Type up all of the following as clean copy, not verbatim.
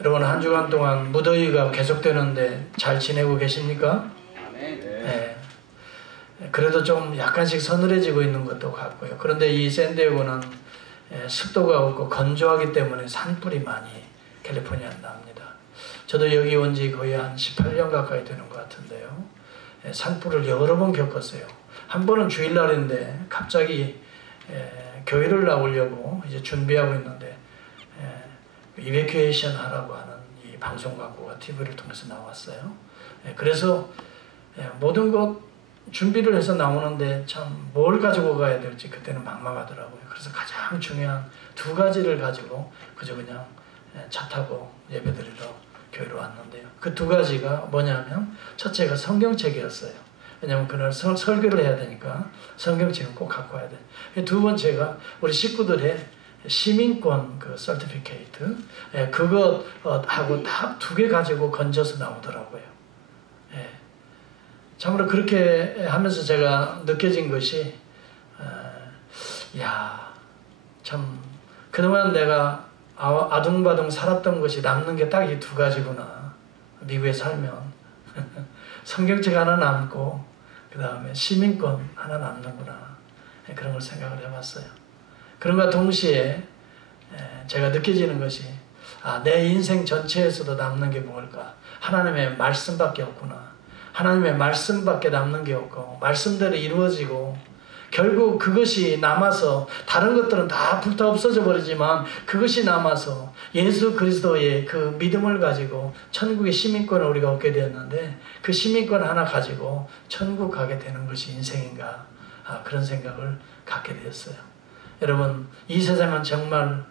여러분 한 주간 동안 무더위가 계속되는데 잘 지내고 계십니까? 네. 그래도 좀 약간씩 서늘해지고 있는 것도 같고요. 그런데 이 샌디에고는 습도가 없고 건조하기 때문에 산불이 많이 캘리포니아에 납니다. 저도 여기 온 지 거의 한 18년 가까이 되는 것 같은데요. 산불을 여러 번 겪었어요. 한 번은 주일날인데 갑자기 교회를 나오려고 이제 준비하고 있는데 이베큐에이션 하라고 하는 이 방송 광고가 TV를 통해서 나왔어요. 그래서 모든 것 준비를 해서 나오는데 참 뭘 가지고 가야 될지 그때는 막막하더라고요. 그래서 가장 중요한 두 가지를 가지고 그저 그냥 차 타고 예배드리러 교회로 왔는데요. 그 두 가지가 뭐냐면 첫째가 성경책이었어요. 왜냐하면 그날 설교를 해야 되니까 성경책은 꼭 갖고 와야 돼. 두 번째가 우리 식구들의 시민권 그 서티피케이트 그거 하고 다 두 개 가지고 건져서 나오더라고요. 참으로 그렇게 하면서 제가 느껴진 것이 참 그동안 내가 아둥바둥 살았던 것이 남는 게 딱 이 두 가지구나. 미국에 살면 성경책 하나 남고 그 다음에 시민권 하나 남는구나. 그런 걸 생각을 해봤어요. 그런가 동시에 제가 느껴지는 것이 내 인생 전체에서도 남는 게 뭘까? 하나님의 말씀밖에 없구나. 하나님의 말씀밖에 남는 게 없고 말씀대로 이루어지고 결국 그것이 남아서 다른 것들은 다 불타 없어져 버리지만 그것이 남아서 예수 그리스도의 그 믿음을 가지고 천국의 시민권을 우리가 얻게 되었는데 그 시민권 하나 가지고 천국 가게 되는 것이 인생인가 그런 생각을 갖게 되었어요. 여러분 이 세상은 정말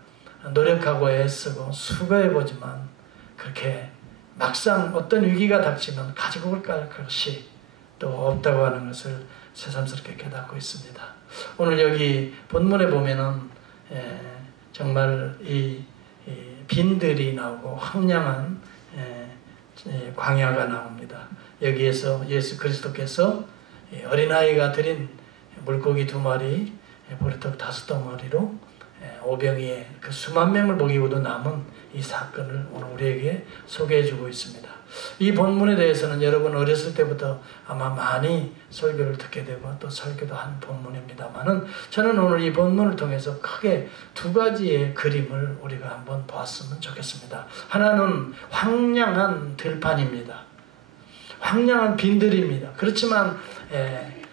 노력하고 애쓰고 수고해보지만 그렇게 막상 어떤 위기가 닥치면 가지고 올 것이 또 없다고 하는 것을 새삼스럽게 깨닫고 있습니다. 오늘 여기 본문에 보면은 정말 이 빈들이 나오고 황량한 광야가 나옵니다. 여기에서 예수 그리스도께서 어린아이가 드린 물고기 2마리, 보리떡 5덩어리로 오병이의 그 수만 명을 먹이고도 남은 이 사건을 오늘 우리에게 소개해주고 있습니다. 이 본문에 대해서는 여러분 어렸을 때부터 아마 많이 설교를 듣게 되고 또 설교도 한 본문입니다만은 저는 오늘 이 본문을 통해서 크게 두 가지의 그림을 우리가 한번 보았으면 좋겠습니다. 하나는 황량한 들판입니다. 황량한 빈들입니다. 그렇지만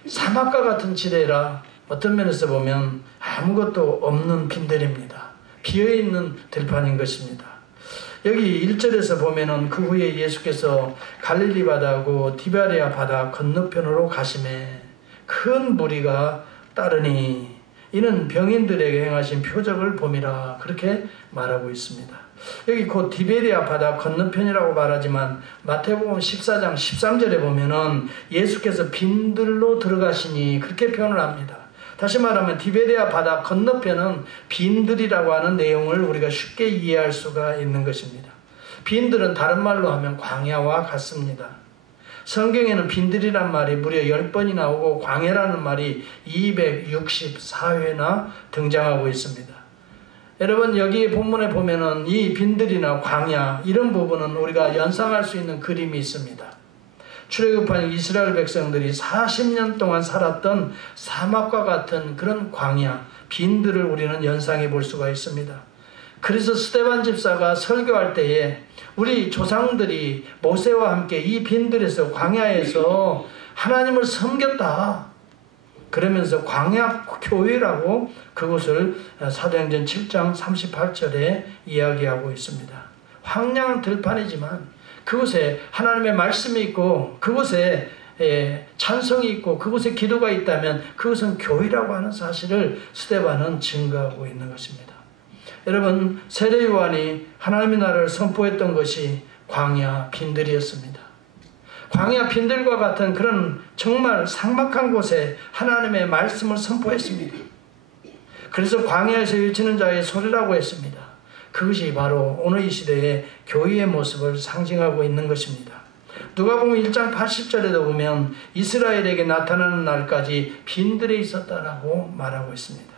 사막과 같은 지대라 어떤 면에서 보면 아무것도 없는 빈들입니다. 비어있는 들판인 것입니다. 여기 1절에서 보면은 그 후에 예수께서 갈릴리 바다하고 디베리아 바다 건너편으로 가심에 큰 무리가 따르니 이는 병인들에게 행하신 표적을 봄이라 그렇게 말하고 있습니다. 여기 곧 디베리아 바다 건너편이라고 말하지만 마태복음 14장 13절에 보면은 예수께서 빈들로 들어가시니 그렇게 표현을 합니다. 다시 말하면 디베리아 바다 건너편은 빈들이라고 하는 내용을 우리가 쉽게 이해할 수가 있는 것입니다. 빈들은 다른 말로 하면 광야와 같습니다. 성경에는 빈들이란 말이 무려 10번이 나오고 광야라는 말이 264회나 등장하고 있습니다. 여러분 여기 본문에 보면은 이 빈들이나 광야 이런 부분은 우리가 연상할 수 있는 그림이 있습니다. 출애굽한 이스라엘 백성들이 40년 동안 살았던 사막과 같은 그런 광야, 빈들을 우리는 연상해 볼 수가 있습니다. 그래서 스데반 집사가 설교할 때에 우리 조상들이 모세와 함께 이 빈들에서 광야에서 하나님을 섬겼다. 그러면서 광야 교회라고 그것을 사도행전 7장 38절에 이야기하고 있습니다. 황량한 들판이지만 그곳에 하나님의 말씀이 있고 그곳에 찬성이 있고 그곳에 기도가 있다면 그것은 교회라고 하는 사실을 스데반은 증거하고 있는 것입니다. 여러분 세례 요한이 하나님의 나라를 선포했던 것이 광야 빈들이었습니다. 광야 빈들과 같은 그런 정말 삭막한 곳에 하나님의 말씀을 선포했습니다. 그래서 광야에서 외치는 자의 소리라고 했습니다. 그것이 바로 오늘 이 시대의 교회의 모습을 상징하고 있는 것입니다. 누가복음 1장 80절에도 보면 이스라엘에게 나타나는 날까지 빈들에 있었다라고 말하고 있습니다.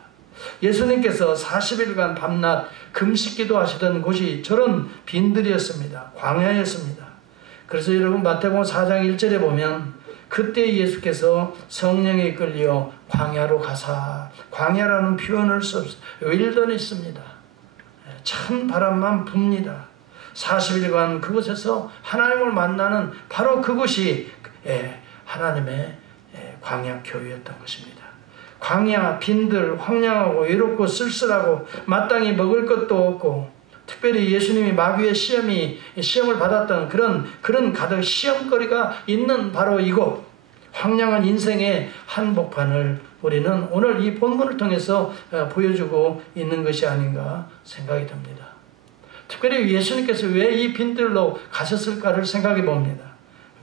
예수님께서 40일간 밤낮 금식기도 하시던 곳이 저런 빈들이었습니다. 광야였습니다. 그래서 여러분 마태복음 4장 1절에 보면 그때 예수께서 성령에 이끌려 광야로 가사, 광야라는 표현을 수 없어요. 윌더니스입니다. 찬 바람만 붑니다. 40일간 그곳에서 하나님을 만나는 바로 그곳이 하나님의 광야 교회였던 것입니다. 광야, 빈들, 황량하고 외롭고 쓸쓸하고 마땅히 먹을 것도 없고, 특별히 예수님이 마귀의 시험을 받았던 그런 가득 시험거리가 있는 바로 이곳, 황량한 인생의 한복판을 우리는 오늘 이 본문을 통해서 보여주고 있는 것이 아닌가 생각이 듭니다. 특별히 예수님께서 왜 이 빈들로 가셨을까를 생각해 봅니다.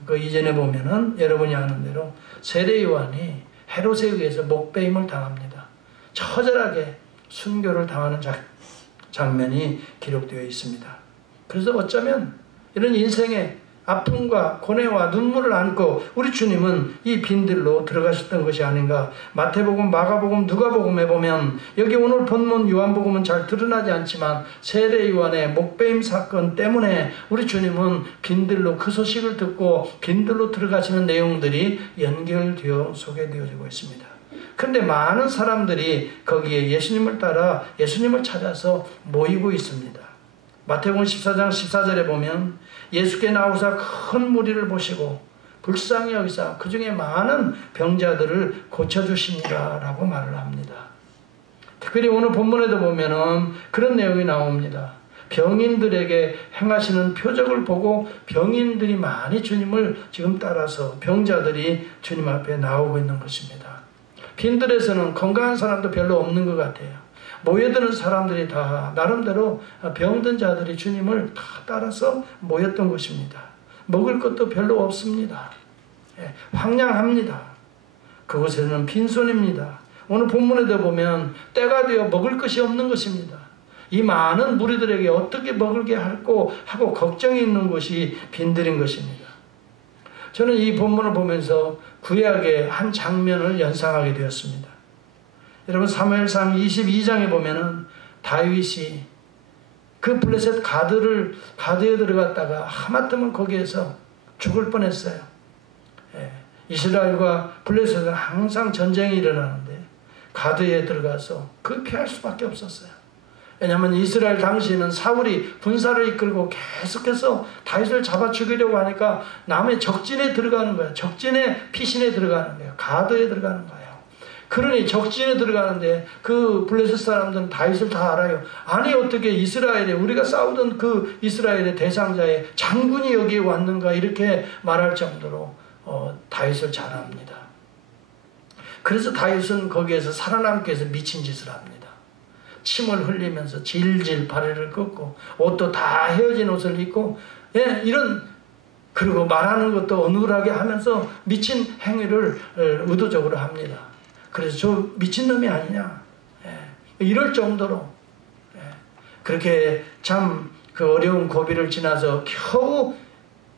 그 이전에 보면은 여러분이 아는 대로 세례 요한이 헤롯에 의해서 목베임을 당합니다. 처절하게 순교를 당하는 장면이 기록되어 있습니다. 그래서 어쩌면 이런 인생의 아픔과 고뇌와 눈물을 안고 우리 주님은 이 빈들로 들어가셨던 것이 아닌가. 마태복음, 마가복음, 누가복음에 보면, 여기 오늘 본문 요한복음은 잘 드러나지 않지만 세례 요한의 목베임 사건 때문에 우리 주님은 빈들로, 그 소식을 듣고 빈들로 들어가시는 내용들이 연결되어 소개되어지고 있습니다. 그런데 많은 사람들이 거기에 예수님을 따라 예수님을 찾아서 모이고 있습니다. 마태복음 14장 14절에 보면 예수께 나오사 큰 무리를 보시고 불쌍히 여기사 그 중에 많은 병자들을 고쳐주시니라 라고 말을 합니다. 특별히 오늘 본문에도 보면은 그런 내용이 나옵니다. 병인들에게 행하시는 표적을 보고 병인들이 많이 주님을 지금 따라서 병자들이 주님 앞에 나오고 있는 것입니다. 빈들에서는 건강한 사람도 별로 없는 것 같아요. 모여드는 사람들이 다 나름대로 병든 자들이 주님을 다 따라서 모였던 것입니다. 먹을 것도 별로 없습니다. 황량합니다. 그곳에는 빈손입니다. 오늘 본문에도 보면 때가 되어 먹을 것이 없는 것입니다. 이 많은 무리들에게 어떻게 먹을게 하고 걱정이 있는 것이 빈들인 것입니다. 저는 이 본문을 보면서 구약의 한 장면을 연상하게 되었습니다. 여러분 사무엘상 22장에 보면은 다윗이 그 블레셋 가드에 들어갔다가 하마터면 거기에서 죽을 뻔했어요. 이스라엘과 블레셋은 항상 전쟁이 일어나는데 가드에 들어가서 그 피할 수밖에 없었어요. 왜냐하면 이스라엘 당시에는 사울이 군사를 이끌고 계속해서 다윗을 잡아 죽이려고 하니까 남의 적진에 들어가는 거예요. 적진의 피신에 들어가는 거예요. 가드에 들어가는 거예요. 그러니 적진에 들어가는데 그 블레셋 사람들은 다윗을 다 알아요. 아니 어떻게 우리가 싸우던 그 이스라엘의 대상자의 장군이 여기에 왔는가 이렇게 말할 정도로 다윗을 잘 압니다. 그래서 다윗은 거기에서 살아남기 위해서 미친 짓을 합니다. 침을 흘리면서 질질 발을 긋고 옷도 다 헤어진 옷을 입고 그리고 말하는 것도 어눌하게 하면서 미친 행위를 의도적으로 합니다. 그래서 저 미친놈이 아니냐 이럴 정도로 그렇게 참 그 어려운 고비를 지나서 겨우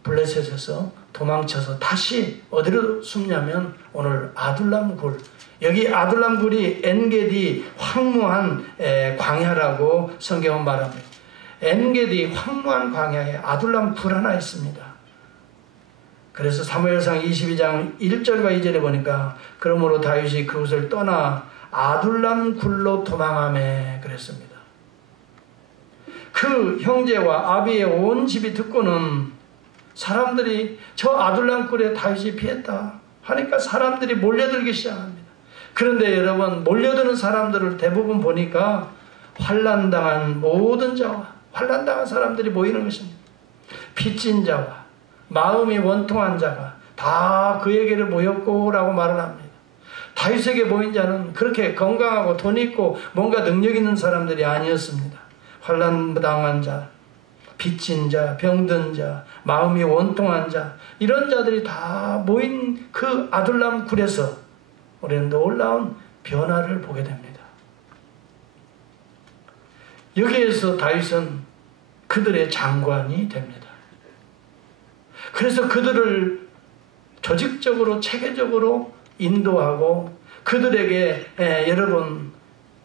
블레셋에서 도망쳐서 다시 어디로 숨냐면 오늘 아둘람 굴, 여기 아둘람 굴이 엔게디 황무한 광야라고 성경은 말합니다. 엔게디 황무한 광야에 아둘람 굴 하나 있습니다. 그래서 사무엘상 22장 1절과 2절에 보니까 그러므로 다윗이 그곳을 떠나 아둘람 굴로 도망하매 그랬습니다. 그 형제와 아비의 온 집이 듣고는 사람들이 저 아둘람 굴에 다윗이 피했다 하니까 사람들이 몰려들기 시작합니다. 그런데 여러분 몰려드는 사람들을 대부분 보니까 환난당한 모든 자와 환난당한 사람들이 모이는 것입니다. 빚진 자와 마음이 원통한 자가 다 그에게로 모였고 라고 말을 합니다. 다윗에게 모인 자는 그렇게 건강하고 돈 있고 뭔가 능력 있는 사람들이 아니었습니다. 환난당한 자, 빚진 자, 병든 자, 마음이 원통한 자, 이런 자들이 다 모인 그 아둘람 굴에서 우리는 놀라운 변화를 보게 됩니다. 여기에서 다윗은 그들의 장관이 됩니다. 그래서 그들을 조직적으로 체계적으로 인도하고 그들에게 여러분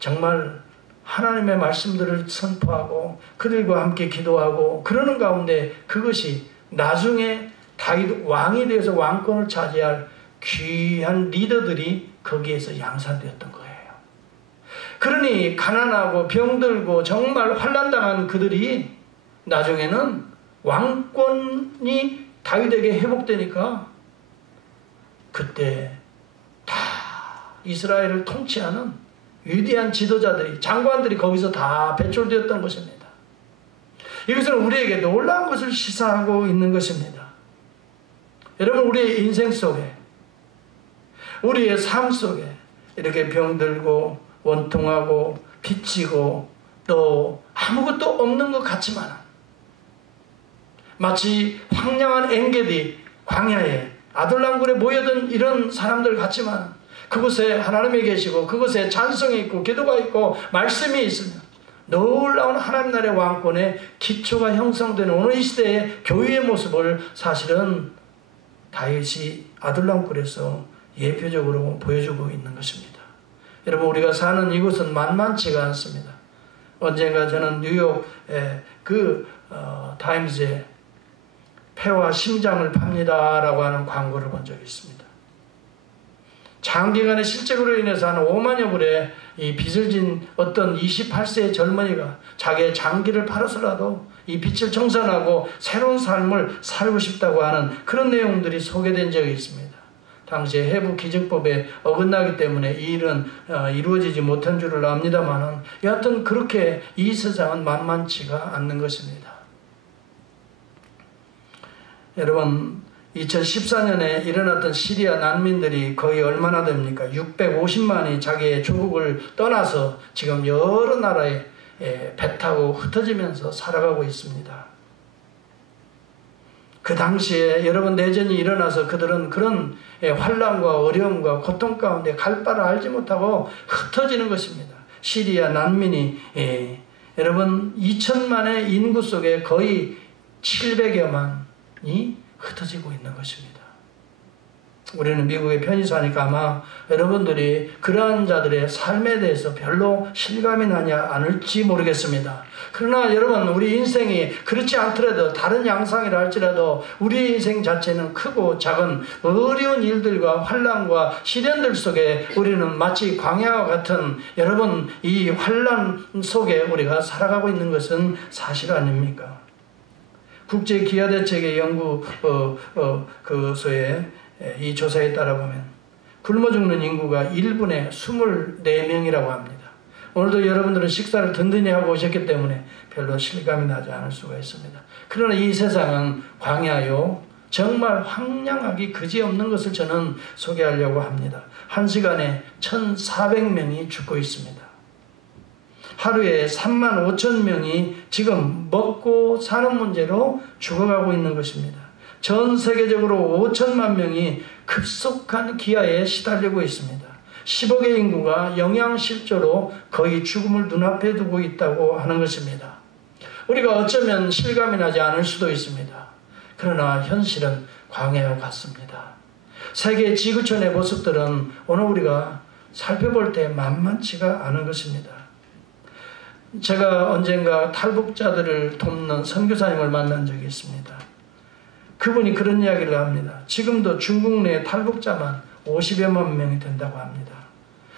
정말 하나님의 말씀들을 선포하고 그들과 함께 기도하고 그러는 가운데 그것이 나중에 다윗 왕이 되어서 왕권을 차지할 귀한 리더들이 거기에서 양산되었던 거예요. 그러니 가난하고 병들고 정말 환난당한 그들이 나중에는 왕권이 다윗에게 회복되니까 그때 다 이스라엘을 통치하는 위대한 지도자들이, 장관들이 거기서 다 배출되었던 것입니다. 이것은 우리에게 놀라운 것을 시사하고 있는 것입니다. 여러분, 우리의 인생 속에, 우리의 삶 속에 이렇게 병들고 원통하고 빚지고 또 아무것도 없는 것 같지만 마치 황량한 엥게디 광야에 아둘람굴에 모여든 이런 사람들 같지만 그곳에 하나님이 계시고 그곳에 찬송이 있고 기도가 있고 말씀이 있으면 놀라운 하나님 나라의 왕권의 기초가 형성되는 오늘 이 시대의 교회의 모습을 사실은 다윗이 아둘람굴에서 예표적으로 보여주고 있는 것입니다. 여러분, 우리가 사는 이곳은 만만치가 않습니다. 언젠가 저는 뉴욕의 타임즈에 폐와 심장을 팝니다 라고 하는 광고를 본 적이 있습니다. 장기간의 실직으로 인해서 한 5만여 불의 이 빚을 진 어떤 28세의 젊은이가 자기의 장기를 팔아서라도 이 빚을 청산하고 새로운 삶을 살고 싶다고 하는 그런 내용들이 소개된 적이 있습니다. 당시에 해부 기증법에 어긋나기 때문에 이 일은 이루어지지 못한 줄을 압니다만은 여하튼 그렇게 이 세상은 만만치가 않는 것입니다. 여러분, 2014년에 일어났던 시리아 난민들이 거의 얼마나 됩니까? 650만이 자기의 조국을 떠나서 지금 여러 나라에 배 타고 흩어지면서 살아가고 있습니다. 그 당시에 여러분 내전이 일어나서 그들은 그런 환난과 어려움과 고통 가운데 갈 바를 알지 못하고 흩어지는 것입니다. 시리아 난민이 여러분 2천만의 인구 속에 거의 700여만이 흩어지고 있는 것입니다. 우리는 미국에 편히 사니까 아마 여러분들이 그러한 자들의 삶에 대해서 별로 실감이 나지 않을지 모르겠습니다. 그러나 여러분, 우리 인생이 그렇지 않더라도 다른 양상이라 할지라도 우리 인생 자체는 크고 작은 어려운 일들과 환난과 시련들 속에 우리는 마치 광야와 같은 여러분 이 환난 속에 우리가 살아가고 있는 것은 사실 아닙니까? 국제기아대책의 연구소에 이 조사에 따라 보면 굶어 죽는 인구가 1분에 24명이라고 합니다. 오늘도 여러분들은 식사를 든든히 하고 오셨기 때문에 별로 실감이 나지 않을 수가 있습니다. 그러나 이 세상은 광야요, 정말 황량하기 그지없는 것을 저는 소개하려고 합니다. 한 시간에 1,400명이 죽고 있습니다. 하루에 35,000명이 지금 먹고 사는 문제로 죽어가고 있는 것입니다. 전 세계적으로 5천만 명이 급속한 기아에 시달리고 있습니다. 10억의 인구가 영양실조로 거의 죽음을 눈앞에 두고 있다고 하는 것입니다. 우리가 어쩌면 실감이 나지 않을 수도 있습니다. 그러나 현실은 광야와 같습니다. 세계 지구촌의 모습들은 오늘 우리가 살펴볼 때 만만치가 않은 것입니다. 제가 언젠가 탈북자들을 돕는 선교사님을 만난 적이 있습니다. 그분이 그런 이야기를 합니다. 지금도 중국 내 탈북자만 50여만 명이 된다고 합니다.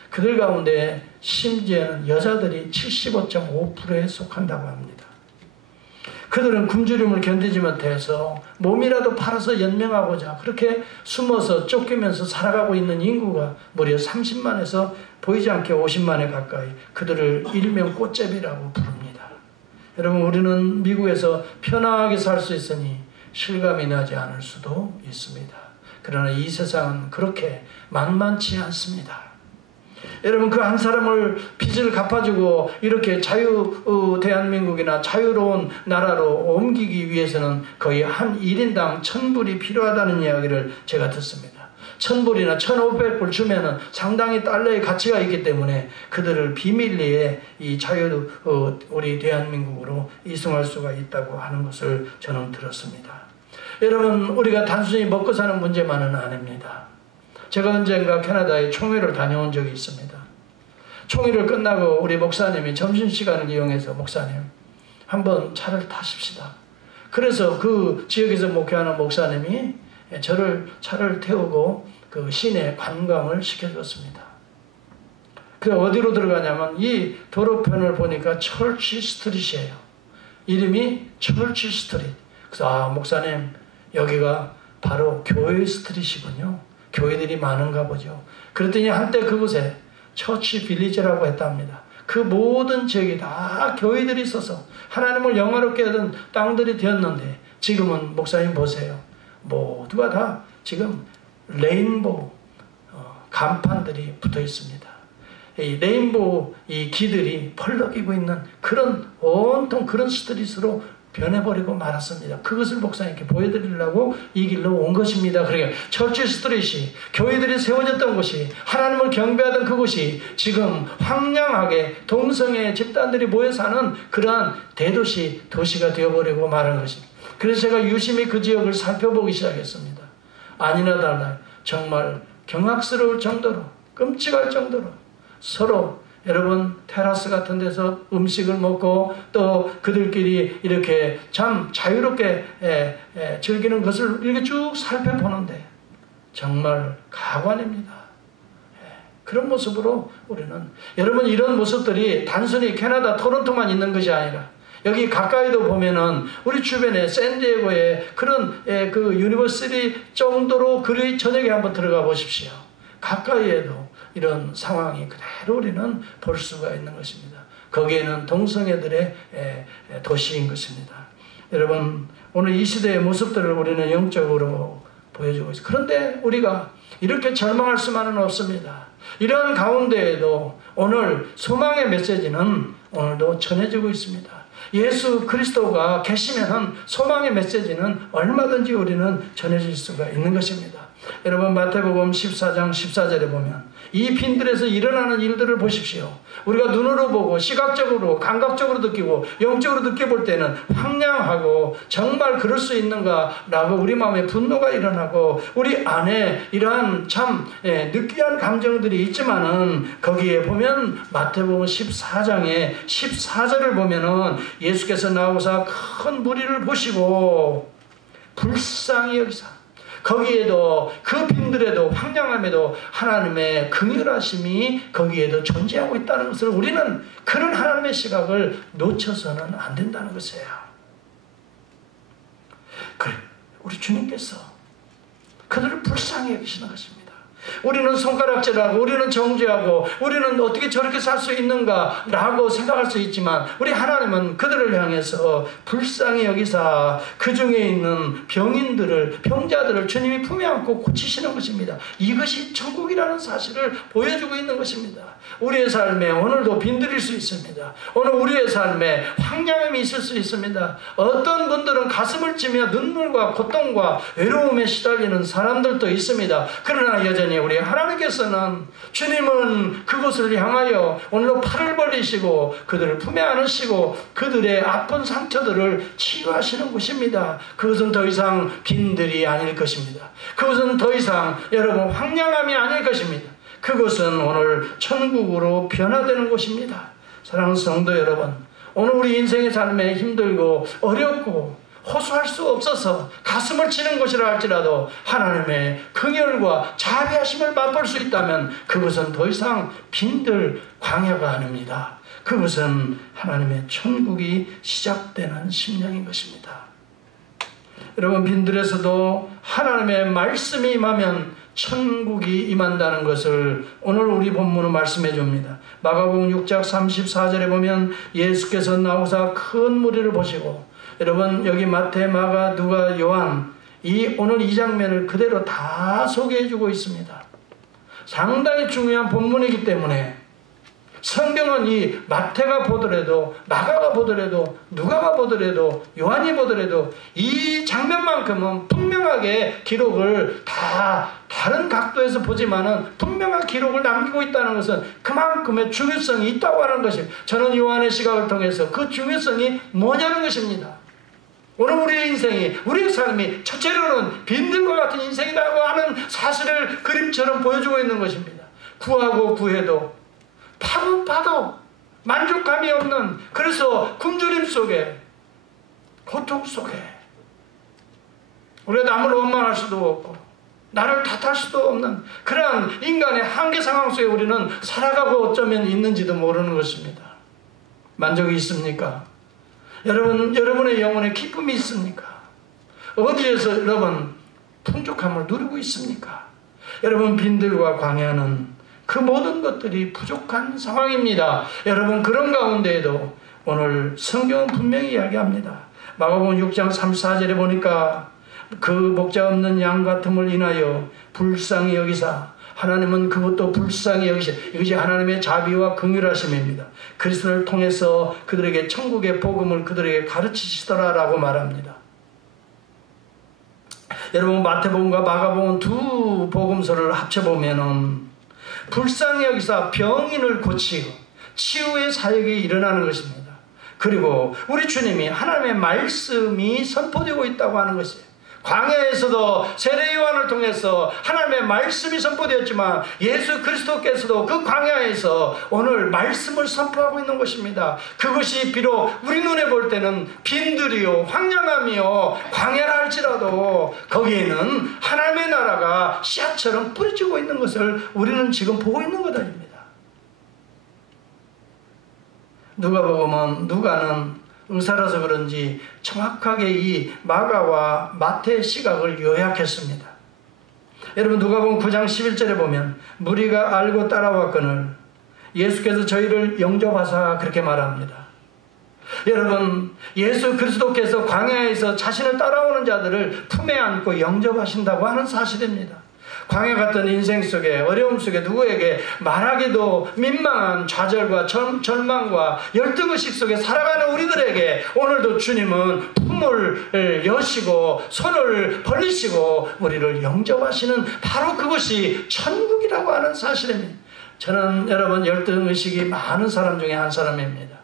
그들 가운데 심지어는 여자들이 75.5%에 속한다고 합니다. 그들은 굶주림을 견디지 못해서 몸이라도 팔아서 연명하고자 그렇게 숨어서 쫓기면서 살아가고 있는 인구가 무려 30만에서 보이지 않게 50만에 가까이, 그들을 일명 꽃제비라고 부릅니다. 여러분, 우리는 미국에서 편하게 살 수 있으니 실감이 나지 않을 수도 있습니다. 그러나 이 세상은 그렇게 만만치 않습니다. 여러분, 그 한 사람을 빚을 갚아주고 이렇게 대한민국이나 자유로운 나라로 옮기기 위해서는 거의 한 1인당 1,000불이 필요하다는 이야기를 제가 듣습니다. 1,000불이나 1,500불 주면은 상당히 달러의 가치가 있기 때문에 그들을 비밀리에 이 우리 대한민국으로 이송할 수가 있다고 하는 것을 저는 들었습니다. 여러분, 우리가 단순히 먹고 사는 문제만은 아닙니다. 제가 언젠가 캐나다에 총회를 다녀온 적이 있습니다. 총회를 끝나고 우리 목사님이 점심시간을 이용해서 목사님 한번 차를 타십시다. 그래서 그 지역에서 목회하는 목사님이 저를 차를 태우고 그 시내 관광을 시켜줬습니다. 그래서 어디로 들어가냐면 이 도로편을 보니까 철치 스트릿이에요. 이름이 철치 스트릿. 그래서 목사님 여기가 바로 교회 스트릿이군요. 교회들이 많은가 보죠. 그랬더니 한때 그곳에 처치 빌리지라고 했답니다. 그 모든 지역이 다 교회들이 있어서 하나님을 영화롭게 하던 땅들이 되었는데 지금은 목사님 보세요. 모두가 다 지금 레인보우 간판들이 붙어 있습니다. 이 레인보우 이 기들이 펄럭이고 있는 그런 온통 그런 스트릿으로 변해버리고 말았습니다. 그것을 목사님께 보여드리려고 이 길로 온 것입니다. 그러니까 처치 스트릿이 교회들이 세워졌던 곳이 하나님을 경배하던 그곳이 지금 황량하게 동성애 집단들이 모여 사는 그러한 대도시 도시가 되어버리고 말한 것입니다. 그래서 제가 유심히 그 지역을 살펴보기 시작했습니다. 아니나 달라요. 정말 경악스러울 정도로 끔찍할 정도로 서로 여러분 테라스 같은 데서 음식을 먹고 또 그들끼리 이렇게 참 자유롭게 즐기는 것을 이렇게 쭉 살펴보는데 정말 가관입니다. 그런 모습으로 우리는 여러분 이런 모습들이 단순히 캐나다 토론토만 있는 것이 아니라 여기 가까이도 보면은 우리 주변에 샌디에고에 그런 그 유니버시티 정도로 그리 저녁에 한번 들어가 보십시오. 가까이에도 이런 상황이 그대로 우리는 볼 수가 있는 것입니다. 거기에는 동성애들의 도시인 것입니다. 여러분 오늘 이 시대의 모습들을 우리는 영적으로 보여주고 있습니다. 그런데 우리가 이렇게 절망할 수만은 없습니다. 이런 가운데에도 오늘 소망의 메시지는 오늘도 전해지고 있습니다. 예수 그리스도가 계시면 소망의 메시지는 얼마든지 우리는 전해질 수가 있는 것입니다. 여러분 마태복음 14장 14절에 보면 이 빈들에서 일어나는 일들을 보십시오. 우리가 눈으로 보고 시각적으로 감각적으로 느끼고 영적으로 느껴볼 때는 황량하고 정말 그럴 수 있는가 라고 우리 마음에 분노가 일어나고 우리 안에 이러한 참 느끼한 감정들이 있지만은 거기에 보면 마태복음 14장에 14절을 보면은 예수께서 나오사 큰 무리를 보시고 불쌍히 여기사 거기에도 그 빈들에도 황량함에도 하나님의 긍휼하심이 거기에도 존재하고 있다는 것을 우리는 그런 하나님의 시각을 놓쳐서는 안 된다는 것이에요. 그래, 우리 주님께서 그들을 불쌍히 여기시는 것입니다. 우리는 손가락질하고 우리는 정죄하고 우리는 어떻게 저렇게 살 수 있는가 라고 생각할 수 있지만 우리 하나님은 그들을 향해서 불쌍히 여기사 그 중에 있는 병인들을 병자들을 주님이 품에 안고 고치시는 것입니다. 이것이 천국이라는 사실을 보여주고 있는 것입니다. 우리의 삶에 오늘도 빈들일 수 있습니다. 오늘 우리의 삶에 황량함이 있을 수 있습니다. 어떤 분들은 가슴을 찌며 눈물과 고통과 외로움에 시달리는 사람들도 있습니다. 그러나 여전히 우리 하나님께서는 주님은 그곳을 향하여 오늘도 팔을 벌리시고 그들을 품에 안으시고 그들의 아픈 상처들을 치유하시는 곳입니다. 그것은 더 이상 빈들이 아닐 것입니다. 그것은 더 이상 여러분 황량함이 아닐 것입니다. 그것은 오늘 천국으로 변화되는 곳입니다. 사랑하는 성도 여러분, 오늘 우리 인생의 삶에 힘들고 어렵고 호소할 수 없어서 가슴을 치는 것이라 할지라도 하나님의 긍휼과 자비하심을 맛볼 수 있다면 그것은 더 이상 빈들 광야가 아닙니다. 그것은 하나님의 천국이 시작되는 심령인 것입니다. 여러분 빈들에서도 하나님의 말씀이 임하면 천국이 임한다는 것을 오늘 우리 본문은 말씀해 줍니다. 마가복음 6장 34절에 보면 예수께서 나오사 큰 무리를 보시고 여러분 여기 마태, 마가, 누가, 요한 오늘 이 장면을 그대로 다 소개해 주고 있습니다. 상당히 중요한 본문이기 때문에 성경은 이 마태가 보더라도 마가가 보더라도 누가가 보더라도 요한이 보더라도 이 장면만큼은 분명하게 기록을 다 다른 각도에서 보지만은 분명한 기록을 남기고 있다는 것은 그만큼의 중요성이 있다고 하는 것입니다. 저는 요한의 시각을 통해서 그 중요성이 뭐냐는 것입니다. 오늘 우리의 인생이 우리의 삶이 첫째로는 빈들과 같은 인생이라고 하는 사실을 그림처럼 보여주고 있는 것입니다. 구하고 구해도 파도 만족감이 없는, 그래서 굶주림 속에, 고통 속에 우리가 남을 원망할 수도 없고 나를 탓할 수도 없는 그러한 인간의 한계 상황 속에 우리는 살아가고 어쩌면 있는지도 모르는 것입니다. 만족이 있습니까? 여러분의 영혼에 기쁨이 있습니까? 어디에서 여러분 풍족함을 누리고 있습니까? 여러분 빈들과 광야는 그 모든 것들이 부족한 상황입니다. 여러분 그런 가운데에도 오늘 성경은 분명히 이야기합니다. 마가복음 6장 34절에 보니까 그 목자 없는 양 같음을 인하여 불쌍히 여기사, 하나님은 그것도 불쌍히 여기시, 이것이 하나님의 자비와 긍휼하심입니다. 그리스도를 통해서 그들에게 천국의 복음을 그들에게 가르치시더라라고 말합니다. 여러분 마태복음과 마가복음 두 복음서를 합쳐보면은 불쌍히 여기사 병인을 고치고 치유의 사역이 일어나는 것입니다. 그리고 우리 주님이 하나님의 말씀이 선포되고 있다고 하는 것이에요. 광야에서도 세례 요한을 통해서 하나님의 말씀이 선포되었지만 예수 그리스도께서도 그 광야에서 오늘 말씀을 선포하고 있는 것입니다. 그것이 비록 우리 눈에 볼 때는 빈들이요 황량함이요 광야라 할지라도 거기에는 하나님의 나라가 씨앗처럼 뿌려지고 있는 것을 우리는 지금 보고 있는 것입니다. 누가는 의사라서 그런지 정확하게 이 마가와 마태의 시각을 요약했습니다. 여러분 누가복음 9장 11절에 보면 무리가 알고 따라왔거늘 예수께서 저희를 영접하사 그렇게 말합니다. 여러분 예수 그리스도께서 광야에서 자신을 따라오는 자들을 품에 안고 영접하신다고 하는 사실입니다. 광야 같은 인생 속에 어려움 속에 누구에게 말하기도 민망한 좌절과 절망과 열등의식 속에 살아가는 우리들에게 오늘도 주님은 품을 여시고 손을 벌리시고 우리를 영접하시는 바로 그것이 천국이라고 하는 사실입니다. 저는 여러분 열등의식이 많은 사람 중에 한 사람입니다.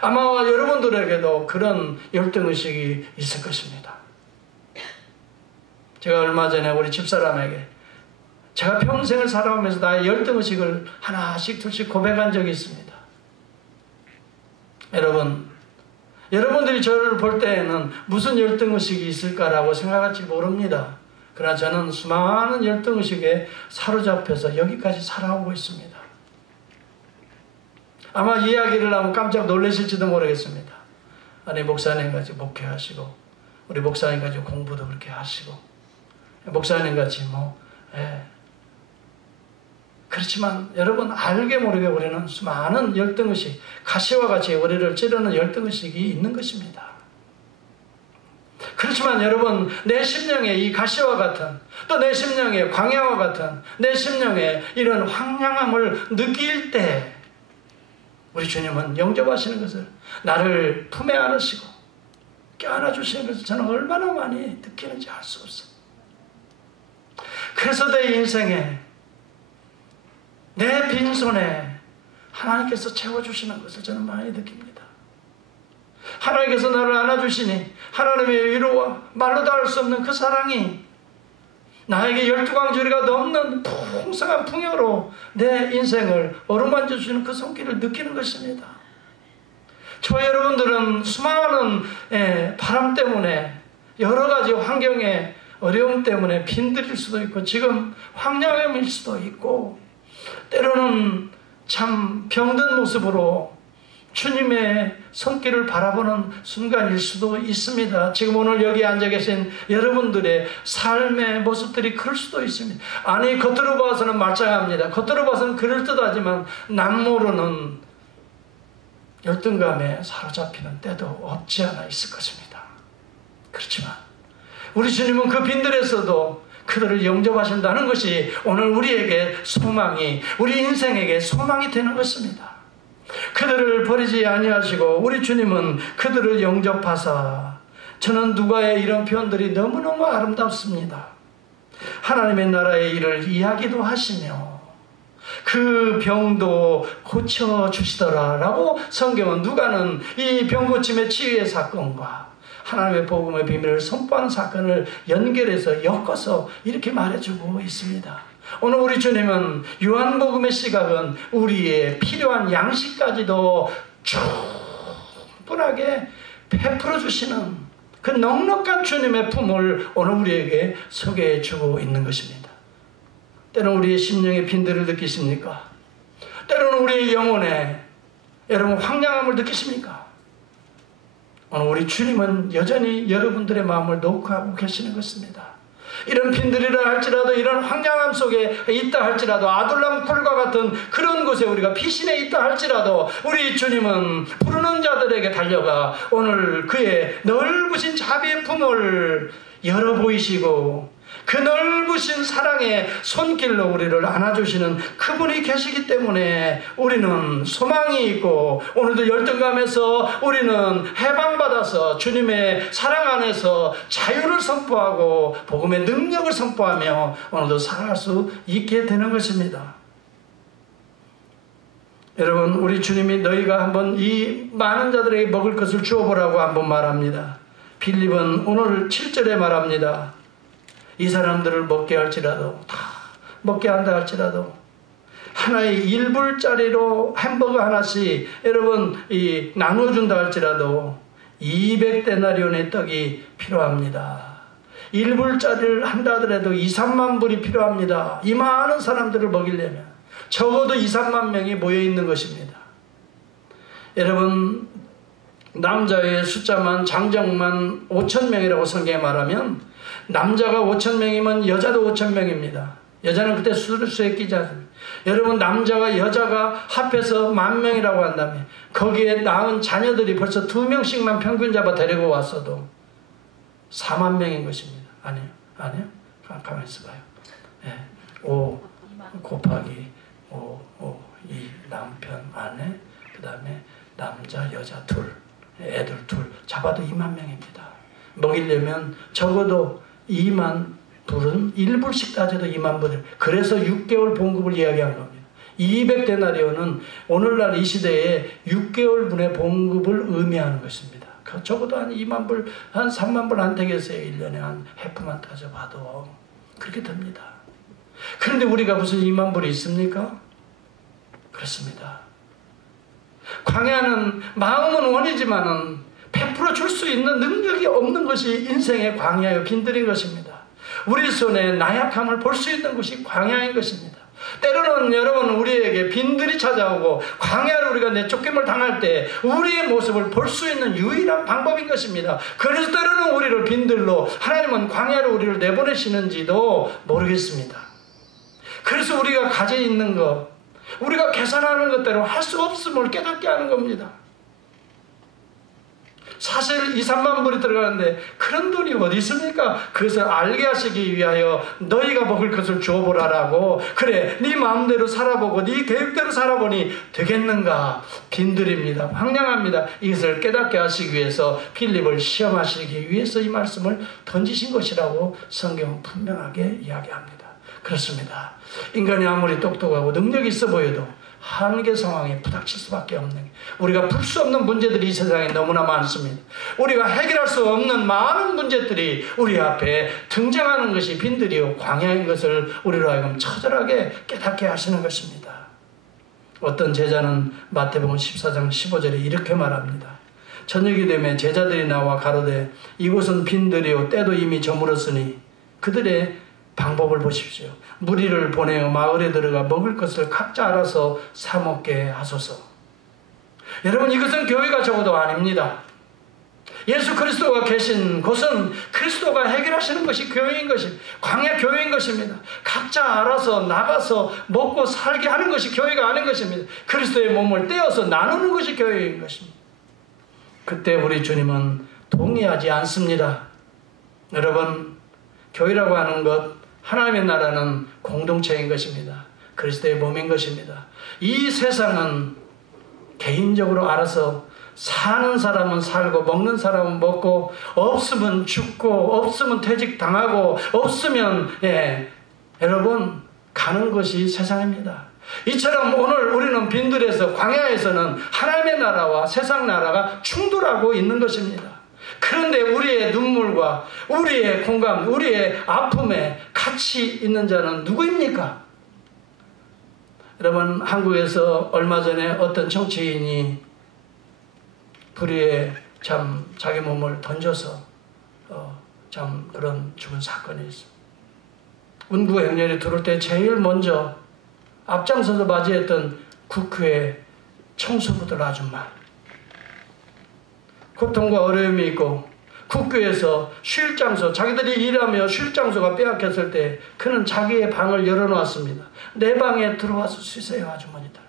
아마 여러분들에게도 그런 열등의식이 있을 것입니다. 제가 얼마 전에 우리 집사람에게 제가 평생을 살아오면서 나의 열등의식을 하나씩 둘씩 고백한 적이 있습니다. 여러분들이 저를 볼 때에는 무슨 열등의식이 있을까라고 생각할지 모릅니다. 그러나 저는 수많은 열등의식에 사로잡혀서 여기까지 살아오고 있습니다. 아마 이야기를 하면 깜짝 놀라실지도 모르겠습니다. 아니 목사님같이 목회하시고 우리 목사님같이 공부도 그렇게 하시고 목사님같이 그렇지만 여러분 알게 모르게 우리는 수많은 열등의식, 가시와 같이 우리를 찌르는 열등의식이 있는 것입니다. 그렇지만 여러분 내 심령에 이 가시와 같은 또 내 심령에 광야와 같은 내 심령에 이런 황량함을 느낄 때 우리 주님은 영접하시는 것을 나를 품에 안으시고 껴안아주시는 것을 저는 얼마나 많이 느끼는지 알 수 없어요. 그래서 내 인생에 내 빈손에 하나님께서 채워주시는 것을 저는 많이 느낍니다. 하나님께서 나를 안아주시니 하나님의 위로와 말로 다 할 수 없는 그 사랑이 나에게 12광주리가 넘는 풍성한 풍요로 내 인생을 어루만져 주시는 그 손길을 느끼는 것입니다. 저 여러분들은 수많은 바람 때문에 여러 가지 환경에 어려움 때문에 빈들일 수도 있고 지금 황량함일 수도 있고 때로는 참 병든 모습으로 주님의 손길을 바라보는 순간일 수도 있습니다. 지금 오늘 여기 앉아 계신 여러분들의 삶의 모습들이 그럴 수도 있습니다. 아니 겉으로 봐서는 말짱합니다. 겉으로 봐서는 그럴듯하지만 남모르는 열등감에 사로잡히는 때도 없지 않아 있을 것입니다. 그렇지만 우리 주님은 그 빈들에서도 그들을 영접하신다는 것이 오늘 우리에게 소망이, 우리 인생에게 소망이 되는 것입니다. 그들을 버리지 아니하시고 우리 주님은 그들을 영접하사, 저는 누가의 이런 표현들이 너무너무 아름답습니다. 하나님의 나라의 일을 이야기도 하시며 그 병도 고쳐주시더라 라고 성경은 누가는 이 병고침의 치유의 사건과 하나님의 복음의 비밀을 선포하는 사건을 연결해서 엮어서 이렇게 말해주고 있습니다. 오늘 우리 주님은 요한복음의 시각은 우리의 필요한 양식까지도 충분하게 베풀어 주시는 그 넉넉한 주님의 품을 오늘 우리에게 소개해 주고 있는 것입니다. 때로는 우리의 심령의 빈들을 느끼십니까? 때로는 우리의 영혼에 여러분 황량함을 느끼십니까? 오늘 우리 주님은 여전히 여러분들의 마음을 녹화하고 계시는 것입니다. 이런 빈들이라 할지라도, 이런 황량함 속에 있다 할지라도, 아둘람 굴과 같은 그런 곳에 우리가 피신해 있다 할지라도 우리 주님은 부르는 자들에게 달려가 오늘 그의 넓으신 자비의 품을 열어 보이시고 그 넓으신 사랑의 손길로 우리를 안아주시는 그분이 계시기 때문에 우리는 소망이 있고 오늘도 열등감에서 우리는 해방받아서 주님의 사랑 안에서 자유를 선포하고 복음의 능력을 선포하며 오늘도 살아갈 수 있게 되는 것입니다. 여러분, 우리 주님이 너희가 한번 이 많은 자들에게 먹을 것을 주어보라고 한번 말합니다. 빌립은 오늘 7절에 말합니다. 이 사람들을 먹게 할지라도, 다 먹게 한다 할지라도 하나의 1불짜리로 햄버거 하나씩 여러분 나눠준다 할지라도 200데나리온의 떡이 필요합니다. 1불짜리를 한다 하더라도 2, 3만 불이 필요합니다. 이 많은 사람들을 먹이려면 적어도 2, 3만 명이 모여있는 것입니다. 여러분, 남자의 숫자만 장정만 5,000명이라고 성경에 말하면 남자가 5,000명이면 여자도 5,000명입니다. 여자는 그때 수에 끼지 않습니다. 여러분, 남자가 여자가 합해서 10,000명이라고 한다면 거기에 낳은 자녀들이 벌써 2명씩만 평균 잡아 데리고 왔어도 40,000명인 것입니다. 아니요? 가만히 있어봐요. 네. 5 곱하기 5, 이 남편, 아내, 그 다음에 남자, 여자 둘, 애들 둘 잡아도 20,000명입니다. 먹이려면 적어도 2만 불은 1불씩 따져도 2만 불. 그래서 6개월 봉급을 이야기한 겁니다. 200데나리온은 오늘날 이 시대에 6개월 분의 봉급을 의미하는 것입니다. 적어도 한 2만 불, 한 3만 불 안 되겠어요. 1년에 한 해프만 따져봐도. 그렇게 됩니다. 그런데 우리가 무슨 2만 불이 있습니까? 그렇습니다. 광야는 마음은 원이지만은 100% 줄 수 있는 능력이 없는 것이 인생의 광야요 빈들인 것입니다. 우리 손에 나약함을 볼 수 있는 것이 광야인 것입니다. 때로는 여러분 우리에게 빈들이 찾아오고 광야를 우리가 내쫓김을 당할 때 우리의 모습을 볼 수 있는 유일한 방법인 것입니다. 그래서 때로는 우리를 빈들로 하나님은 광야로 우리를 내보내시는지도 모르겠습니다. 그래서 우리가 가지고 있는 것, 우리가 계산하는 것대로 할 수 없음을 깨닫게 하는 겁니다. 사실 2, 3만 불이 들어가는데 그런 돈이 어디 있습니까? 그것을 알게 하시기 위하여 너희가 먹을 것을 주어보라라고. 그래, 네 마음대로 살아보고 네 계획대로 살아보니 되겠는가? 빈들입니다. 황량합니다. 이것을 깨닫게 하시기 위해서 필립을 시험하시기 위해서 이 말씀을 던지신 것이라고 성경은 분명하게 이야기합니다. 그렇습니다. 인간이 아무리 똑똑하고 능력이 있어 보여도 한계 상황에 부닥칠 수밖에 없는, 우리가 풀 수 없는 문제들이 이 세상에 너무나 많습니다. 우리가 해결할 수 없는 많은 문제들이 우리 앞에 등장하는 것이 빈들이요 광야인 것을 우리로 하여금 처절하게 깨닫게 하시는 것입니다. 어떤 제자는 마태복음 14장 15절에 이렇게 말합니다. 저녁이 되면 제자들이 나와 가로되 이곳은 빈들이요 때도 이미 저물었으니 그들의 방법을 보십시오. 무리를 보내어 마을에 들어가 먹을 것을 각자 알아서 사 먹게 하소서. 여러분, 이것은 교회가 적어도 아닙니다. 예수 그리스도가 계신 곳은 그리스도가 해결하시는 것이 교회인 것입니다. 광야 교회인 것입니다. 각자 알아서 나가서 먹고 살게 하는 것이 교회가 아닌 것입니다. 그리스도의 몸을 떼어서 나누는 것이 교회인 것입니다. 그때 우리 주님은 동의하지 않습니다. 여러분, 교회라고 하는 것, 하나님의 나라는 공동체인 것입니다. 그리스도의 몸인 것입니다. 이 세상은 개인적으로 알아서 사는 사람은 살고 먹는 사람은 먹고 없으면 죽고 없으면 퇴직당하고 없으면 여러분 가는 것이 세상입니다. 이처럼 오늘 우리는 빈들에서 광야에서는 하나님의 나라와 세상 나라가 충돌하고 있는 것입니다. 그런데 우리의 눈물과 우리의 공감, 우리의 아픔에 같이 있는 자는 누구입니까? 여러분, 한국에서 얼마 전에 어떤 정치인이 불의에 참 자기 몸을 던져서 참 그런 죽은 사건이 있습니다. 운구 행렬이 들어올 때 제일 먼저 앞장서서 맞이했던 국회 청소부들 아줌마, 고통과 어려움이 있고 국교에서 쉴 장소, 자기들이 일하며 쉴 장소가 빼앗겼을 때 그는 자기의 방을 열어놓았습니다. 내 방에 들어와서 쉬세요, 아주머니들.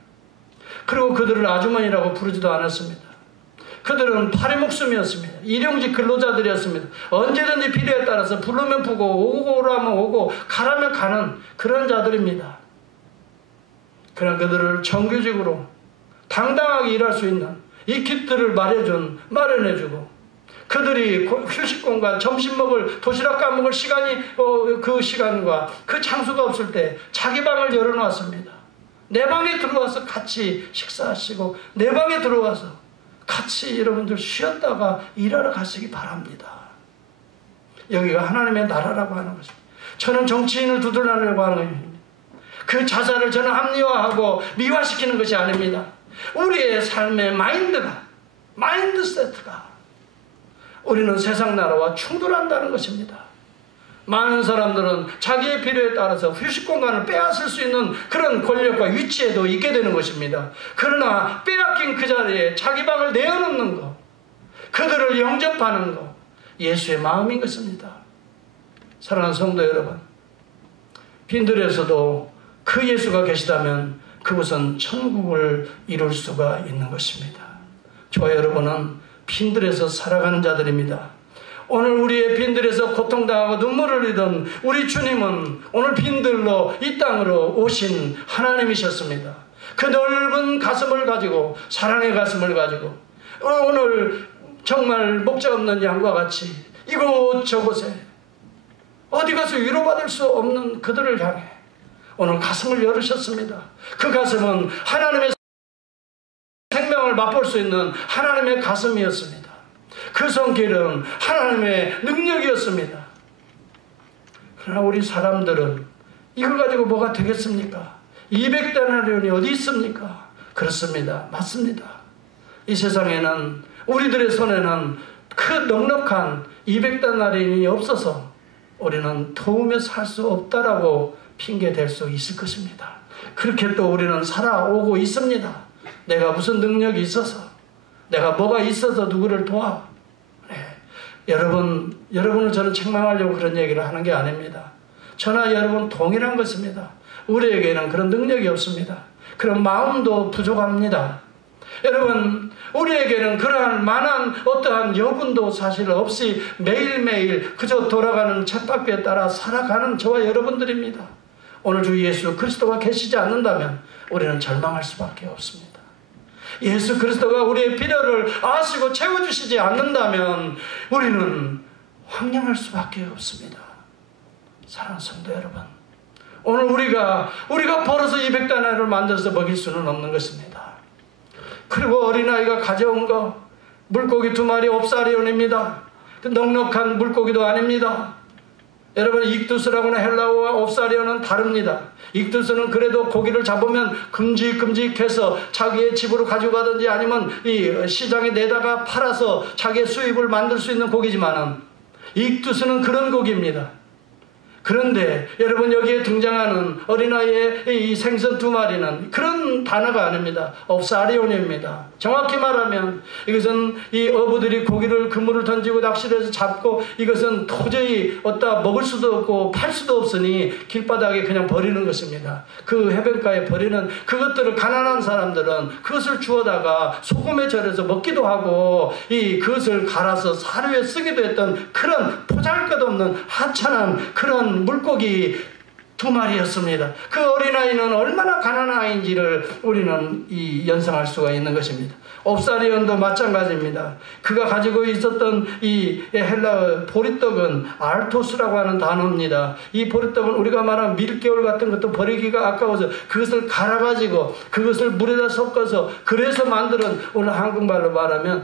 그리고 그들을 아주머니라고 부르지도 않았습니다. 그들은 파리 목숨이었습니다. 일용직 근로자들이었습니다. 언제든지 필요에 따라서 부르면 부고 오고 오라면 오고 가라면 가는 그런 자들입니다. 그러나 그들을 정규직으로 당당하게 일할 수 있는 이 kit들을 마련해주고 그들이 휴식 공간, 점심 먹을, 도시락 까먹을 시간이 그 시간과 그 장소가 없을 때 자기 방을 열어놨습니다. 내 방에 들어와서 같이 식사하시고 내 방에 들어와서 같이 여러분들 쉬었다가 일하러 가시기 바랍니다. 여기가 하나님의 나라라고 하는 것입니다. 저는 정치인을 두들나려고 하는 것입니다. 그 자살을 저는 합리화하고 미화시키는 것이 아닙니다. 우리의 삶의 마인드세트가 우리는 세상 나라와 충돌한다는 것입니다. 많은 사람들은 자기의 필요에 따라서 휴식 공간을 빼앗을 수 있는 그런 권력과 위치에도 있게 되는 것입니다. 그러나 빼앗긴 그 자리에 자기 방을 내어놓는 것, 그들을 영접하는 것, 예수의 마음인 것입니다. 사랑하는 성도 여러분, 빈들에서도 그 예수가 계시다면 그곳은 천국을 이룰 수가 있는 것입니다. 저와 여러분은 빈들에서 살아가는 자들입니다. 오늘 우리의 빈들에서 고통당하고 눈물을 흘리던 우리 주님은 오늘 빈들로 이 땅으로 오신 하나님이셨습니다. 그 넓은 가슴을 가지고, 사랑의 가슴을 가지고 오늘 정말 목자 없는 양과 같이 이곳저곳에 어디 가서 위로받을 수 없는 그들을 향해 오늘 가슴을 열으셨습니다. 그 가슴은 하나님의 생명을 맛볼 수 있는 하나님의 가슴이었습니다. 그 손길은 하나님의 능력이었습니다. 그러나 우리 사람들은 이걸 가지고 뭐가 되겠습니까? 200데나리온이 어디 있습니까? 그렇습니다. 맞습니다. 이 세상에는 우리들의 손에는 그 넉넉한 200데나리온이 없어서 우리는 도우며 살 수 없다라고 핑계댈 수 있을 것입니다. 그렇게 또 우리는 살아오고 있습니다. 내가 무슨 능력이 있어서, 내가 뭐가 있어서 누구를 도와. 여러분을 저는 책망하려고 그런 얘기를 하는 게 아닙니다. 저나 여러분 동일한 것입니다. 우리에게는 그런 능력이 없습니다. 그런 마음도 부족합니다. 여러분, 우리에게는 그러한 만한 어떠한 여분도 사실 없이 매일매일 그저 돌아가는 쳇바퀴에 따라 살아가는 저와 여러분들입니다. 오늘 주 예수 그리스도가 계시지 않는다면 우리는 절망할 수밖에 없습니다. 예수 그리스도가 우리의 필요를 아시고 채워주시지 않는다면 우리는 황량할 수밖에 없습니다. 사랑하는 성도 여러분, 오늘 우리가 벌어서 200데나리온을 만들어서 먹일 수는 없는 것입니다. 그리고 어린아이가 가져온 거 물고기 2마리 옵사리온입니다. 넉넉한 물고기도 아닙니다. 여러분, 익두스라고는 헬라어와 옵사리온은 다릅니다. 익두스는 그래도 고기를 잡으면 큼직큼직해서 자기의 집으로 가지고 가든지 아니면 이 시장에 내다가 팔아서 자기의 수입을 만들 수 있는 고기지만은 익두스는 그런 고기입니다. 그런데 여러분, 여기에 등장하는 어린아이의 이 생선 2마리는 그런 단어가 아닙니다. 옵사리온입니다. 정확히 말하면 이것은 이 어부들이 고기를 그물을 던지고 낚시를 해서 잡고 이것은 도저히 어디다 먹을 수도 없고 팔 수도 없으니 길바닥에 그냥 버리는 것입니다. 그 해변가에 버리는 그것들을 가난한 사람들은 그것을 주워다가 소금에 절여서 먹기도 하고 그것을 갈아서 사료에 쓰기도 했던 그런 보잘것없는 하찮은 그런 물고기 두 마리였습니다. 그 어린아이는 얼마나 가난한 아이인지를 우리는 연상할 수가 있는 것입니다. 옵사리온도 마찬가지입니다. 그가 가지고 있었던 이 헬라어 보리떡은 알토스라고 하는 단어입니다. 이 보리떡은 우리가 말하는 밀개울 같은 것도 버리기가 아까워서 그것을 갈아가지고 그것을 물에다 섞어서 그래서 만드는, 오늘 한국말로 말하면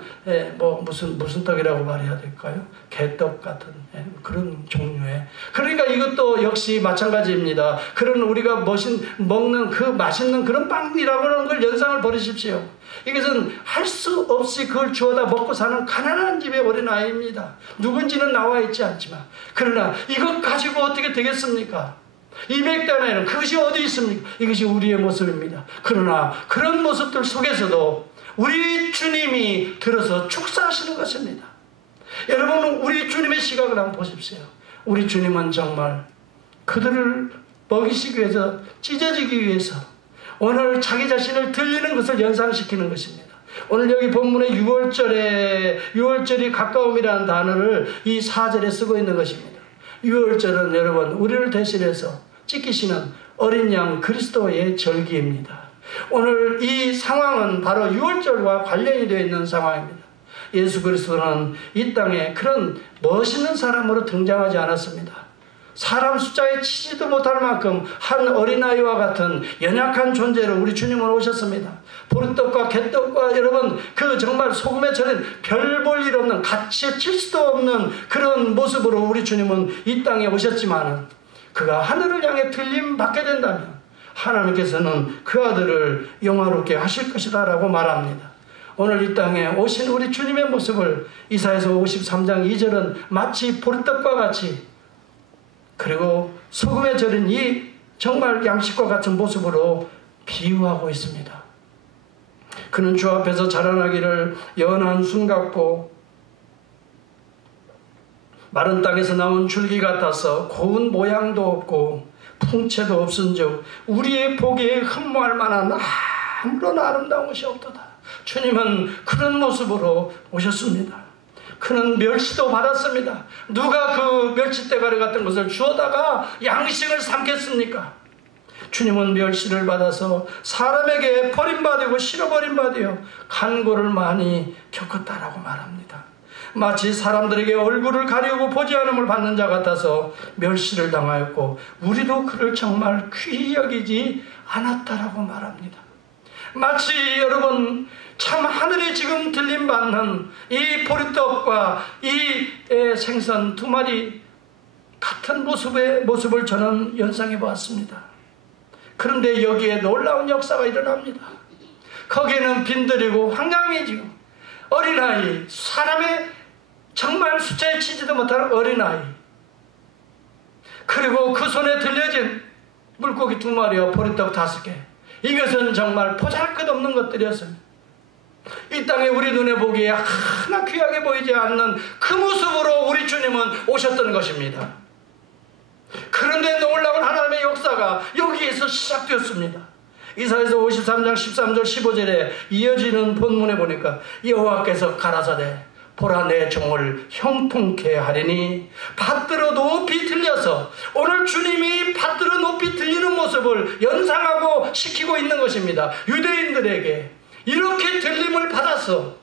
무슨 떡이라고 말해야 될까요? 개떡 같은 그런 종류의. 그러니까 이것도 역시 마찬가지입니다. 그런 우리가 먹는 그 맛있는 그런 빵이라고 하는 걸 연상을 버리십시오. 이것은 할 수 없이 그걸 주워다 먹고 사는 가난한 집의 어린아이입니다. 누군지는 나와 있지 않지만, 그러나 이것 가지고 어떻게 되겠습니까? 200데나리온, 그것이 어디 있습니까? 이것이 우리의 모습입니다. 그러나 그런 모습들 속에서도 우리 주님이 들어서 축사하시는 것입니다. 여러분, 우리 주님의 시각을 한번 보십시오. 우리 주님은 정말 그들을 먹이시기 위해서, 찢어지기 위해서 오늘 자기 자신을 들리는 것을 연상시키는 것입니다. 오늘 여기 본문의 6월절이 가까움이라는 단어를 이 4절에 쓰고 있는 것입니다. 6월절은 여러분, 우리를 대신해서 지키시는 어린 양 그리스도의 절기입니다. 오늘 이 상황은 바로 6월절과 관련이 되어 있는 상황입니다. 예수 그리스도는 이 땅에 그런 멋있는 사람으로 등장하지 않았습니다. 사람 숫자에 치지도 못할 만큼 한 어린아이와 같은 연약한 존재로 우리 주님은 오셨습니다. 보리떡과 개떡과 여러분, 그 정말 소금에 절인 별 볼 일 없는, 같이 칠 수도 없는 그런 모습으로 우리 주님은 이 땅에 오셨지만, 그가 하늘을 향해 들림 받게 된다면 하나님께서는 그 아들을 영화롭게 하실 것이다 라고 말합니다. 오늘 이 땅에 오신 우리 주님의 모습을 이사야서 53장 2절은 마치 보리떡과 같이, 그리고 소금에 절인 이 정말 양식과 같은 모습으로 비유하고 있습니다. 그는 주 앞에서 자라나기를 연한 순 같고 마른 땅에서 나온 줄기 같아서 고운 모양도 없고 풍채도 없은즉 우리의 보기에 흠모할 만한 아무런 아름다운 것이 없도다. 주님은 그런 모습으로 오셨습니다. 그는 멸시도 받았습니다. 누가 그 멸치대가리 같은 것을 주워다가 양식을 삼겠습니까? 주님은 멸시를 받아서 사람에게 버림받고 싫어버림받아 간고를 많이 겪었다라고 말합니다. 마치 사람들에게 얼굴을 가리우고 보지 않음을 받는 자 같아서 멸시를 당하였고 우리도 그를 정말 귀히 여기지 않았다라고 말합니다. 마치 여러분, 참 하늘에 지금 들림받는 이 보리떡과 이 생선 두 마리 같은 모습을 저는 연상해 보았습니다. 그런데 여기에 놀라운 역사가 일어납니다. 거기에는 빈들이고 황량해지고 어린아이, 사람의 정말 숫자에 치지도 못하는 어린아이, 그리고 그 손에 들려진 물고기 2마리와 보리떡 5개, 이것은 정말 보잘것없는 것들이었습니다. 이 땅에 우리 눈에 보기에 하나 귀하게 보이지 않는 그 모습으로 우리 주님은 오셨던 것입니다. 그런데 놀라운 하나님의 역사가 여기에서 시작되었습니다. 이사야서 53장 13절 15절에 이어지는 본문에 보니까 여호와께서 가라사대 보라 내 종을 형통케 하리니 받들어 높이 들려서, 오늘 주님이 받들어 높이 들리는 모습을 연상하고 시키고 있는 것입니다. 유대인들에게 이렇게 들림을 받아서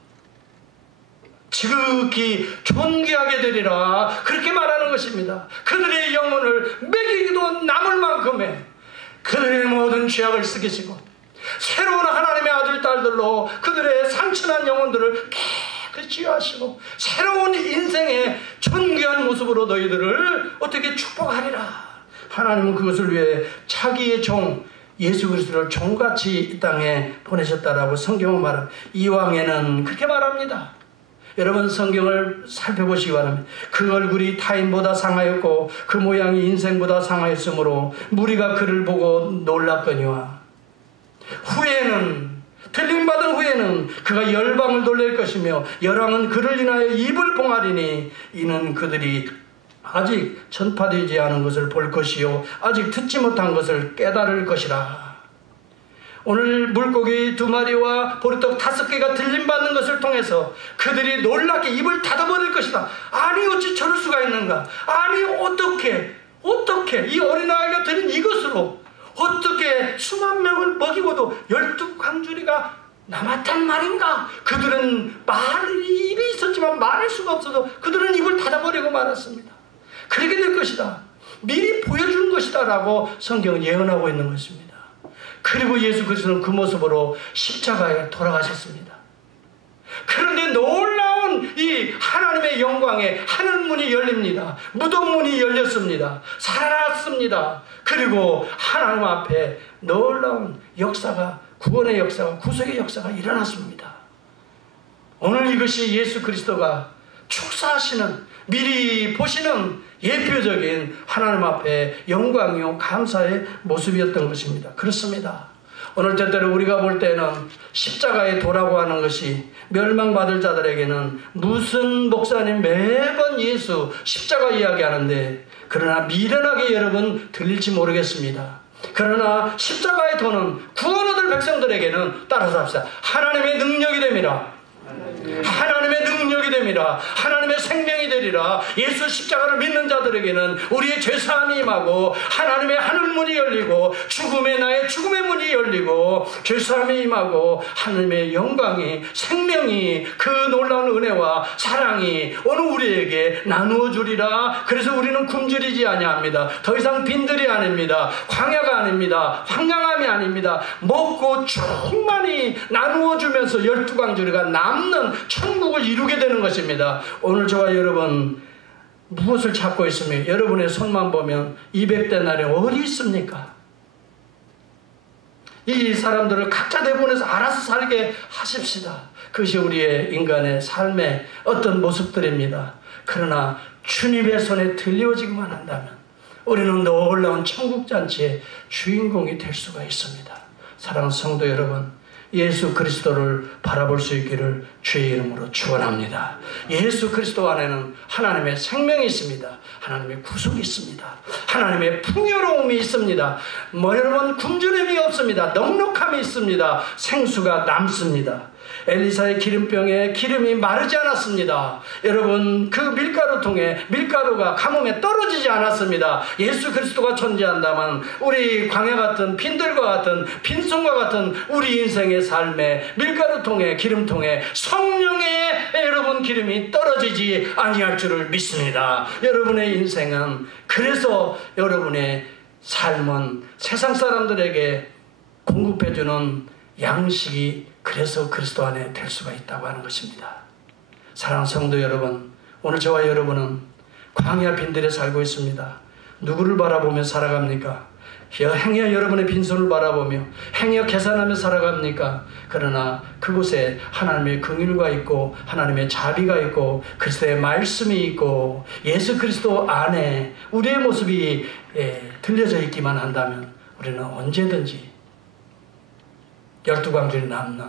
지극히 존귀하게 되리라, 그렇게 말하는 것입니다. 그들의 영혼을 먹이기도 남을 만큼의 그들의 모든 죄악을 쓰기시고 새로운 하나님의 아들 딸들로 그들의 상처난 영혼들을 깨끗이 치유하시고 새로운 인생의 존귀한 모습으로 너희들을 어떻게 축복하리라. 하나님은 그것을 위해 자기의 종 예수 그리스도를 종같이 이 땅에 보내셨다라고 성경은 말합니다. 이왕에는 그렇게 말합니다. 여러분, 성경을 살펴보시기 바랍니다. 그 얼굴이 타인보다 상하였고 그 모양이 인생보다 상하였으므로 무리가 그를 보고 놀랐거니와 후에는, 들림받은 후에는 그가 열방을 놀랄 것이며 열왕은 그를 인하여 입을 봉하리니 이는 그들이 아직 전파되지 않은 것을 볼 것이요 아직 듣지 못한 것을 깨달을 것이라. 오늘 물고기 2마리와 보리떡 5개가 들림받는 것을 통해서 그들이 놀랍게 입을 닫아버릴 것이다. 아니 어찌 저럴 수가 있는가? 아니 어떻게 어떻게 이 어린아이가 드린 이것으로 어떻게 수만 명을 먹이고도 12광주리가 남았단 말인가? 그들은 입이 있었지만 말할 수가 없어서 그들은 입을 닫아버리고 말았습니다. 그렇게 될 것이다. 미리 보여준 것이다 라고 성경은 예언하고 있는 것입니다. 그리고 예수 그리스도는 그 모습으로 십자가에 돌아가셨습니다. 그런데 놀라운 이 하나님의 영광에 하늘문이 열립니다. 무덤문이 열렸습니다. 살아났습니다. 그리고 하나님 앞에 놀라운 역사가, 구원의 역사가, 구속의 역사가 일어났습니다. 오늘 이것이 예수 그리스도가 축사하시는, 미리 보시는 예표적인 하나님 앞에 영광이요 감사의 모습이었던 것입니다. 그렇습니다. 오늘 때때로 우리가 볼 때는 십자가의 도라고 하는 것이 멸망받을 자들에게는 무슨 목사님 매번 예수 십자가 이야기하는데, 그러나 미련하게 여러분 들릴지 모르겠습니다. 그러나 십자가의 도는 구원 얻을 백성들에게는, 따라서 합시다, 하나님의 능력이 됩니다. 하나님의 능력이 됩니다. 하나님의 생명이 되리라. 예수 십자가를 믿는 자들에게는 우리의 죄사함이 임하고 하나님의 하늘문이 열리고 나의 죽음의 문이 열리고 죄사함이 임하고 하나님의 영광이, 생명이, 그 놀라운 은혜와 사랑이 오늘 우리에게 나누어 주리라. 그래서 우리는 굶주리지 아니합니다. 더 이상 빈들이 아닙니다. 광야가 아닙니다. 황량함이 아닙니다. 먹고 충만히 나누어 주면서 12광주리가 남는 천국을 이루게 되는 것입니다. 오늘 저와 여러분 무엇을 찾고 있습니까? 여러분의 손만 보면 200데나리 어디 있습니까? 이 사람들을 각자 내보내서 알아서 살게 하십시다. 그것이 우리의 인간의 삶의 어떤 모습들입니다. 그러나 주님의 손에 들려지기만 한다면 우리는 놀라운 천국잔치의 주인공이 될 수가 있습니다. 사랑하는 성도 여러분, 예수 그리스도를 바라볼 수 있기를 주의 이름으로 축원합니다. 예수 그리스도 안에는 하나님의 생명이 있습니다. 하나님의 구속이 있습니다. 하나님의 풍요로움이 있습니다. 여러분, 굶주림이 없습니다. 넉넉함이 있습니다. 생수가 남습니다. 엘리사의 기름병에 기름이 마르지 않았습니다. 여러분, 그 밀가루통에 밀가루가 가뭄에 떨어지지 않았습니다. 예수 그리스도가 존재한다면 우리 광야 같은 빈들과 같은 빈손과 같은 우리 인생의 삶에 밀가루통에 기름통에 성령의 여러분 기름이 떨어지지 아니할 줄을 믿습니다. 여러분의 인생은, 그래서 여러분의 삶은 세상 사람들에게 공급해주는 양식이 그래서 그리스도 안에 될 수가 있다고 하는 것입니다. 사랑하는 성도 여러분, 오늘 저와 여러분은 광야 빈들에 살고 있습니다. 누구를 바라보며 살아갑니까? 행여 여러분의 빈손을 바라보며 행여 계산하며 살아갑니까? 그러나 그곳에 하나님의 긍휼과 있고 하나님의 자비가 있고 그리스도의 말씀이 있고 예수 그리스도 안에 우리의 모습이 들려져 있기만 한다면 우리는 언제든지 12광주리 남는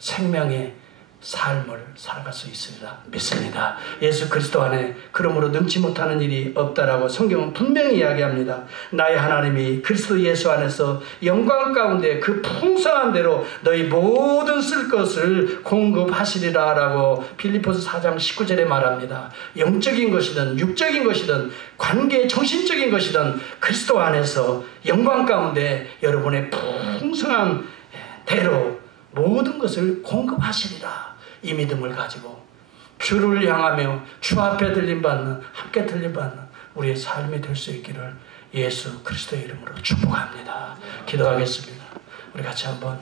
생명의 삶을 살아갈 수 있으리라 믿습니다. 예수 그리스도 안에 그러므로 능치 못하는 일이 없다라고 성경은 분명히 이야기합니다. 나의 하나님이 그리스도 예수 안에서 영광 가운데 그 풍성한 대로 너희 모든 쓸 것을 공급하시리라 라고 필리포스 4장 19절에 말합니다. 영적인 것이든 육적인 것이든 관계 정신적인 것이든 그리스도 안에서 영광 가운데 여러분의 풍성한 대로 모든 것을 공급하시리라. 이 믿음을 가지고 주를 향하며 주 앞에 들림받는, 함께 들림받는 우리의 삶이 될 수 있기를 예수 그리스도의 이름으로 축복합니다. 기도하겠습니다. 우리 같이 한번